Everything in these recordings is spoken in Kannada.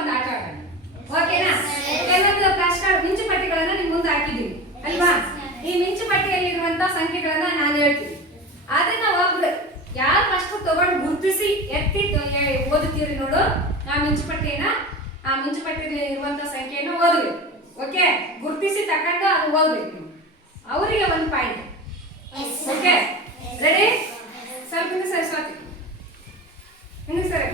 ಒಂದು ಆಟ ಆಡೋಣ. ಓಕೆನಾ? ಕೆಲವೊಂದು ಫ್ಲಾಶ್ ಕಾರ್ಡ್ ಮಿಂಚು ಪಟ್ಟಿಗಳನ್ನ ನಿಮ್ಮ ಮುಂದೆ ಹಾಕಿದ್ದೀನಿ ಅಲ್ವಾ? ಈ ಮಿಂಚು ಪಟ್ಟಿಯಲ್ಲಿರುವಂತ ಸಂಖ್ಯೆಗಳನ್ನ ನಾನು ಹೇಳ್ತೀನಿ. ಅದನ್ನ ಒಬ್ರು ಯಾರು ಫಸ್ಟ್ ತಗೊಂಡು ಗುರುತಿಸಿ ಎತ್ತಿ ಓದುತ್ತೀರಿ ನೋಡು, ಆ ಮಿಂಚು ಪಟ್ಟಿಯನ್ನ, ಆ ಮಿಂಚು ಪಟ್ಟಿಯಲ್ಲಿ ಇರುವಂತ ಸಂಖ್ಯೆಯನ್ನು ಓದಬೇಕು. ಓಕೆ? ಗುರುತಿಸಿ ತಗೊಂಡು ಅದು ಓದಬೇಕು. ಅವರಿಗೆ ಒಂದು ಪಾಯಿಂಟ್. ಓಕೆ? ರೆಡಿ? ಸ್ವಲ್ಪ ಸರಿ ಹಿಂಗೆ ಸರಿ.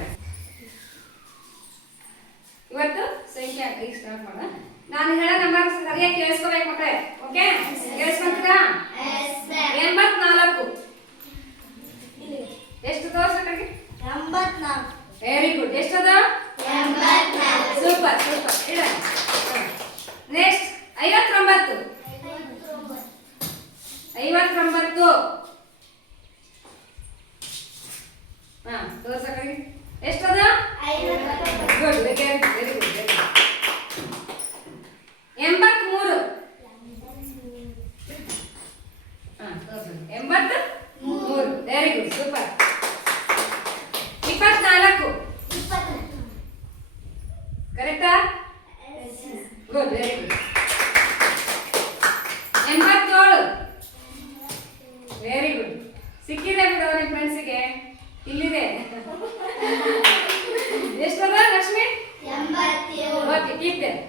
ಇವತ್ತು ಸಂಖ್ಯೆ ಹಾಕಿ ಸ್ಟಾರ್ಟ್ ಮಾಡೋಣ. ನಾನು ಹೇಳೋ ನಂಬರ್ ಸರಿಯಾಗಿ ಕೇಳಿಸ್ಕೋಬೇಕು ಮಕ್ಕಳೇ. ಓಕೆ? ಕೇಳಿಸ್ಕೊಂತೀರಾ? 84. ಎಷ್ಟು ತೋರ್ಸಕ್ಕಾಗಿ? 84. Very good. ಎಷ್ಟದ? 84. Super super. ಇಡ. ನೆಕ್ಸ್ಟ್ 59. 59. ಹಾ, ತೋರ್ಸಕ್ಕಾಗಿ ಎಷ್ಟದ? 59. Good. Very good very good. 83. ಹಾ, ತೋರ್ಸು. 83. Very good super. 24. ಕರೆಕ್ಟಾ? Good very good. 87. Very good. ಸಿಕ್ಕಿದೆ ಬಿಡು ನಿಮ್ಮ ಫ್ರೆಂಡ್ಸಿಗೆ. ಇಲ್ಲಿದೆ. ಎಷ್ಟದ ಲಕ್ಷ್ಮಿ? 87. Okay, keep there.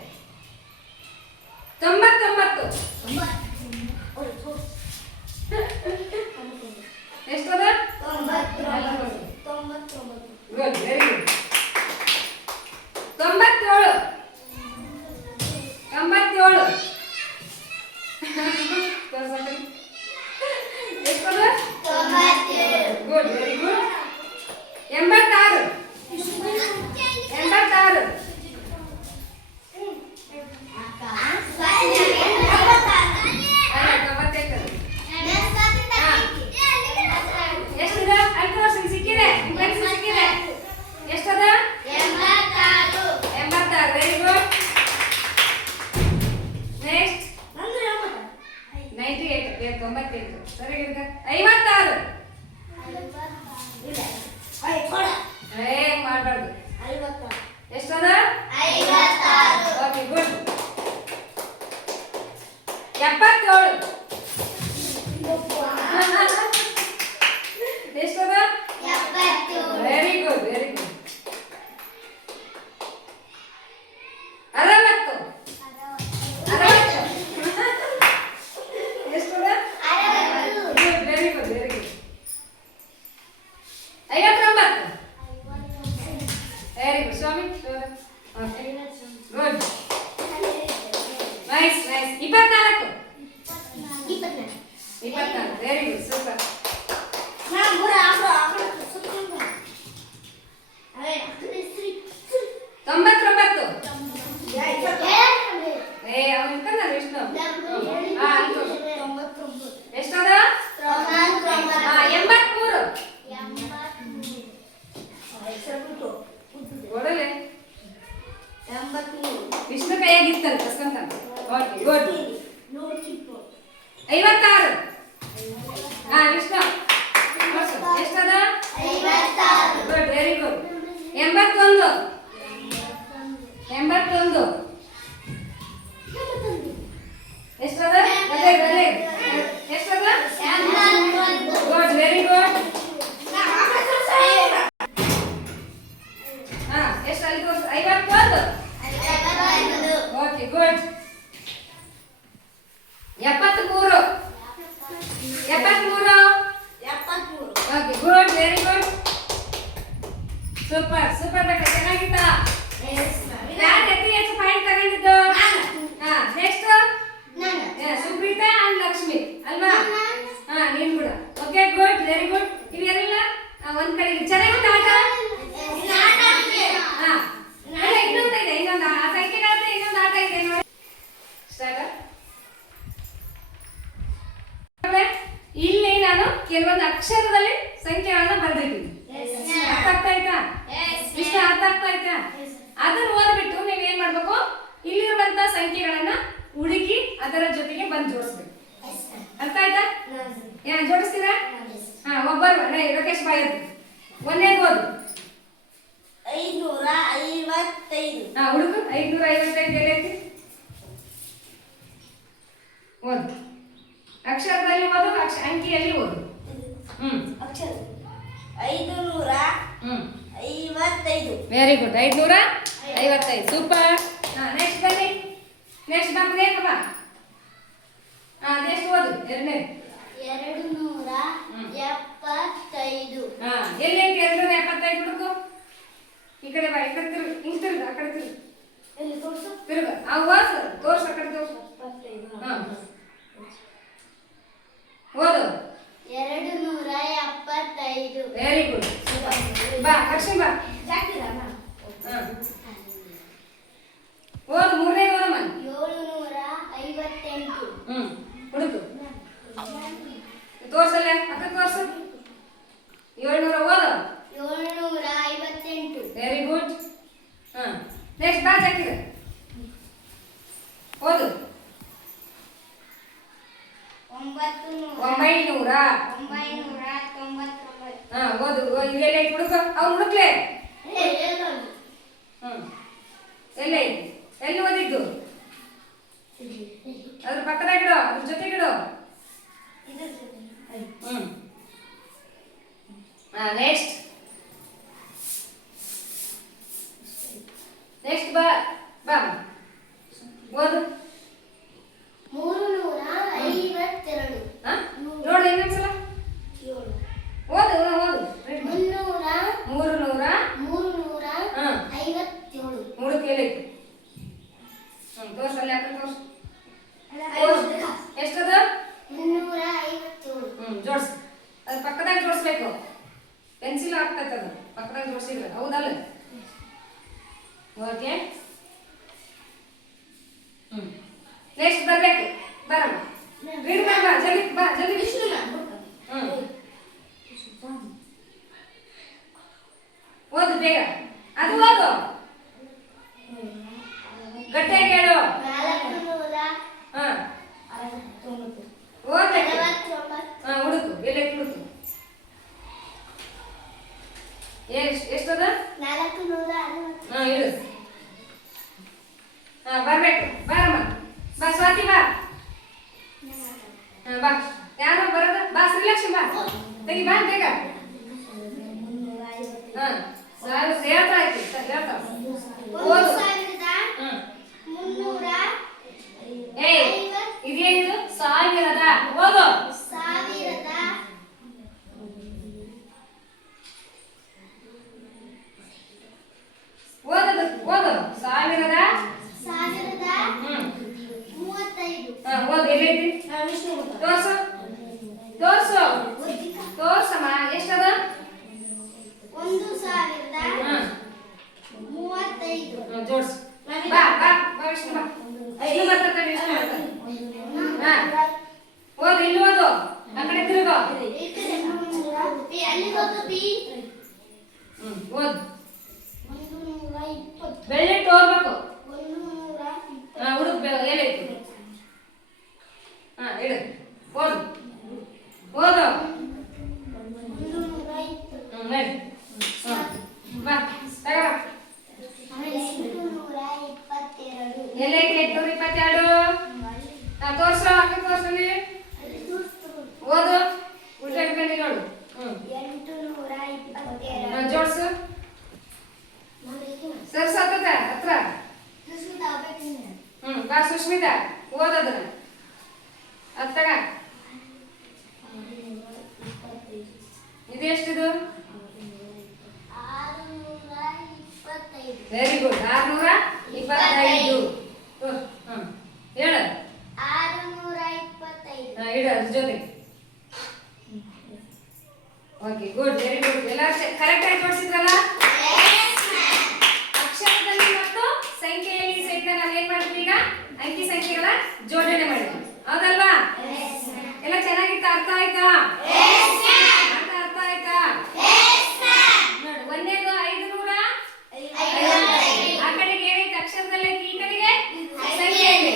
99. ಎಷ್ಟದ? 99. Good very good. 97. 97. ಎಷ್ಟದ? 97. Good very good. 86. 86. ಎಷ್ಟದ? ಅಲ್ಲಿ ತೋರಿಸಿ. ಸಿಕ್ಕಿದೆ ನಿಮ್ಮ ಫ್ರೆಂಡ್ಸ್ ಸಿಕ್ಕಿದೆ. ಎಷ್ಟದ? 86. Very good. ನೆಕ್ಸ್ಟ್ 98. 98. ಸರಿ ಈಗ 56. ಏನ್ ಮಾಡಬಾರ್ದು. ಎಷ್ಟದ? 56. Okay good. 77. ಎಷ್ಟದ? 72. Very good very good. 60. 60. ಎಷ್ಟದ? 60. Good very good very good. 59. Very good. ಸ್ವಾಮಿ okay good. Nice nice. 24. 24. Very good super. 99. ಏ ಅವನು ಇರ್ತಾನಲ್ಲ ವಿಷ್ಣು. ಹಾ ಅಂತು. ಎಷ್ಟದ? 83. ಕೊಡಲೆ ವಿಷ್ಣು ಕೈಯಾಗಿತ್ತಲ್ಲ ಕಸ್ಕೊಂತಾನೆ. Okay good. 56. ಹಾ ವಿಷ್ಣು ತೋರ್ಸು. ಎಷ್ಟದ? 56. Good very good. 81. 81. ಎಷ್ಟದ? ಎಷ್ಟದ? Good very good. ಹಾ ಎಷ್ಟು ಅಲ್ಲಿ ತೋರ್ಸು. 51. Okay good. 73. 73. Okay good very good. Super super ಬೇಕ. ಚೆನ್ನಾಗಿತ್ತ? ಯಾರು ಅತಿ ಹೆಚ್ಚು ಪಾಯಿಂಟ್ ತಗೊಂಡಿದ್ದು? ಹಾ ನೆಕ್ಸ್ಟ್ ಸುಪ್ರೀತಾ ಅಂಡ್ ಲಕ್ಷ್ಮಿ ಅಲ್ವಾ? ಹಾ ನೀನ್ ಕೂಡ. Okay good very good. ಇವೆಲ್ಲ ಒಂದ್ ಕಡೆ ಚೆನ್ನಾಗಿತ್ತ ಆಟ? ಹಾ ಅಲ್ಲ ಇನ್ನೊಂದು ಇದೆ. ಇನ್ನೊಂದು ಆ ಸಂಖ್ಯೆಗಳದ್ದು ಇನ್ನೊಂದು ಆಟ ಇದೆ ನೋಡಿ. ಸ್ಟಾರ್ಟ್. ಇಲ್ಲಿ ನಾನು ಕೆಲವೊಂದು ಅಕ್ಷರದಲ್ಲಿ ಸಂಖ್ಯೆಗಳನ್ನ ಬರೆದಿದ್ದೀನಿ. ಅರ್ಥ ಆಗ್ತಾ ಆಯ್ತಾ? ಇಷ್ಟ ಅರ್ಥ ಆಗ್ತಾ ಆಯ್ತಾ? ಅದನ್ನ ಓದ್ಬಿಟ್ಟು ನೀವ್ ಏನ್ ಮಾಡ್ಬೇಕು? ಇಲ್ಲಿರುವಂತ ಸಂಖ್ಯೆಗಳನ್ನ ಹುಡುಕಿ ಅದರ ಜೊತೆಗೆ ಬಂದು ಜೋಡಿಸ್ಬೇಕು. ಅರ್ಥ ಆಯ್ತಾ? ಜೋಡಿಸ್ತೀರಾ? ಹಾ ಒಬ್ಬರು ಲೋಕೇಶ್ ಬಾಯ್. ಒಂದೇದು ಓದು. 500 555. ಹುಡುಕು 555 ಎಲ್ಲೈತಿ ಓದು ಅಕ್ಷರದಲ್ಲಿ ಓದು ಅಂಕಿಯಲ್ಲಿ ಓದು ಅಕ್ಷರ 555. ವೆರಿ ಗುಡ್ 555 ಸೂಪರ್ ನೆಕ್ಸ್ಟ್ ಬನ್ನಿ ನೆಕ್ಸ್ಟ್ ಬಂದ್ರೆ ಬಾ ನೆಕ್ಸ್ಟ್ ಓದು ಎರಡನೇ 275. ಎಲ್ಲೈತಿ 275 ಹುಡುಕು ಈ ಕಡೆ ಬಾ ಈ ಕಡೆ ತಿರುಗು ಹಿಂಗ್ ತಿರುಗು ಆ ಕಡೆ ತಿರುಗು ಎಲ್ಲಿ ತೋರ್ಸು? ತಿರುಗು ಓದು ತೋರ್ಸು ಆ ಕಡೆ ತೋರ್ಸು 75. ಓದು 275. ವೆರಿ ಗುಡ್ ಬಾ ಲಕ್ಷ್ಮಿ ಬಾ ಜಾಕಿರಮ್ಮ. ಓದು ಮೂರನೇ ಓದಮ್ಮ 758. ಹುಡುಕು ತೋರ್ಸಲ್ಲ ಅಕ್ಕ ತೋರ್ಸು 700 ಓದು 758. ವೆರಿ ಗುಡ್ ನೆಕ್ಸ್ಟ್ ಬಾ ಜಾಕಿರ ಓದು 900 ಓದು ಇದೆಲ್ಲ ಐತಿ ಹುಡುಕ ಅವ್ನು ಹುಡುಕ್ಲೆ ಎಲ್ಲ ಐತಿ ಎಲ್ಲಿ ಓದಿದ್ದು ಅದ್ರ ಪಕ್ಕದಾಗ ಇಡು ಅದ್ರ ಜೊತೆಗಿಡು ನೆಕ್ಸ್ಟ್ ನೆಕ್ಸ್ಟ್ ಬಾ ಬಾ ಓದು 352. ನೋಡು ಇನ್ನೊಂದ್ಸಲ ಓದು ಓದು 357. ಮೂರು ಕೇಳೈತಿ ತೋರ್ಸಲ್ಲ ಯಾಕೆ ತೋರ್ಸು ಎಷ್ಟದ 357. ಜೋಡ್ಸು ಅದು ಪಕ್ಕದಾಗ ಜೋಡಿಸ್ಬೇಕು ಪೆನ್ಸಿಲ್ ಆಗ್ತೈತೆ ಅದು ಪಕ್ಕದಾಗ ಜೋಡಿಸಿದ್ರೆ ಹೌದಲ್ಲ ಓಕೆ ನೆಕ್ಸ್ಟ್ ಬರ್ಬೇಕು ಬರಮ್ಮ ರೀಡ್ ಬಾ ಜಲ್ದಿ ಬಾ ಜಲ್ದಿ ವಿಷ್ಣು ಓದು ಬೇಗ ಅದು ಓದು ಗಟ್ಟಿಯಾಗಿ ಹೇಳು 469. ಓದ್ಬೇಕು ಹುಡುಕು ಎಲ್ಲೈತಿ ಹುಡುಕು ಎಷ್ಟದ 460. ಇಡು ಬರ್ಬೇಕು ಬಾರಮ್ಮ ಬಾ ಸ್ವಾತಿ ಬಾ ಬಾ ಯಾರು ಬರೋದ ಬಾ ಶ್ರೀಲಕ್ಷ್ಮಿ ಬಾ ತೆಗಿ ಬಾ ಬೇಗ ಹೇಳ್ತಾ ಆಯ್ತು ಹೇಳ್ತಾ ಓದು ಏಯ್ ಇದೇನಿದು 1000 ಓದು 1000. ಓದದು ಓದು 1000 35. ಓದು ಎಲ್ಲೈತಿ ತೋರ್ಸು ತೋರ್ಸು ತೋರ್ಸಮ್ಮ ಎಷ್ಟದ 1035. ಜೋಡ್ಸು ಬಾ ಬಾ ಬಾ ವಿಷ್ಣು ಬಾ ವಿಷ್ಣು ಬರ್ತಾರೆ ವಿಷ್ಣು ಬರ್ತಾರೆ ಓದು ಇಲ್ಲಿ ಓದು ಆ ಕಡೆ ತಿರುಗು ಅಲ್ಲಿ ಹೋಗು ಬಿ. ಓದು 120. ಬೆಳ್ಳಿಟ್ಟು ಓದ್ಬೇಕು 120. ಹುಡುಕ್ ಎಲ್ಲೈತಿ ಇಡು ಓದು ಓದು 120. ನಡಿ ಬಾ ತಗ ಬಾ 822. ಎಲ್ಲೈತಿ 822 ತೋರ್ಸು ಅಕ್ಕ ತೋರ್ಸು ನೀ ಓದು ಉಲ್ಟಾ ಇಟ್ಕೊಂಡು ನೋಡು 822. ಜೋಡ್ಸು ಸರ್ಸತ್ತ ಹತ್ರ ಬಾ ಸುಷ್ಮಿತಾ ಓದೋದನ್ನ ಅತ್ತಗ ಇದೆಷ್ಟಿದು 625. ವೆರಿ ಗುಡ್ 625 ಹೇಳು 625. ಇಡು ಅದ್ರ ಜೊತೆ ಓಕೆ ಗುಡ್ ವೆರಿ ಗುಡ್ ಎಲ್ಲ ಕರೆಕ್ಟ್ ಆಗಿ ಜೋಡಿಸಿದ್ರಲ್ಲ ಅಕ್ಷರದಲ್ಲಿ ಮತ್ತು ಸಂಖ್ಯೆಯಲ್ಲಿ ಸಹಿತ ನಾವು ಏನ್ ಮಾಡಿದ್ವಿ ಈಗ ಅಂಕಿ ಸಂಖ್ಯೆಗಳ ಜೋಡಣೆ ಮಾಡಿದ್ವಿ ಹೌದಲ್ವಾ ಎಲ್ಲ ಚೆನ್ನಾಗಿತ್ತು ಅರ್ಥ ಆಯ್ತಾ ಅರ್ಥ ಆಯ್ತಾ ನೋಡಿ ಒಂದೇದು 500 ಆ ಕಡೆಗೆ ಏನೈತೆ ಅಕ್ಷರದಲ್ಲಿ ಈ ಕಡೆಗೆ ಸಂಖ್ಯೆ ಇದೆ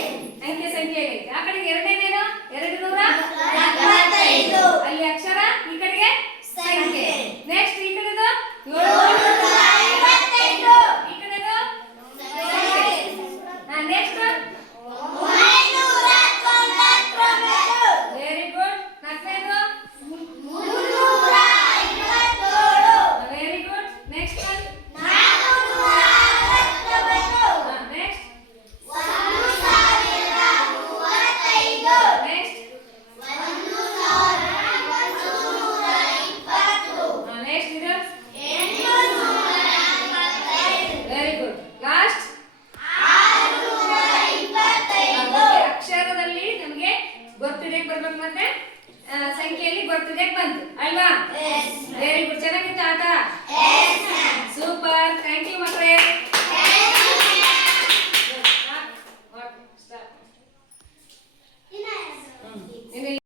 ಅಂಕೆ ಸಂಖ್ಯೆ ಇದೆ ಆ ಕಡೆಗೆ ಎರಡನೇದೇನು 275 ಅಲ್ಲಿ ಅಕ್ಷರ ಈ ಕಡೆಗೆ ಸಂಖ್ಯೆ ನೆಕ್ಸ್ಟ್ ಈ ಕಡೆದು 755 ಮತ್ತೆ ಸಂಖ್ಯೆಯಲ್ಲಿ ಗೊತ್ತಿದ್ದಕ್ಕೆ ಬಂತು ಅಲ್ವಾ? Very good. ಚೆನ್ನಾಗಿತ್ತು ಆಟ. ಸೂಪರ್. ಥ್ಯಾಂಕ್ ಯು ಮಕ್ಕಳೇ.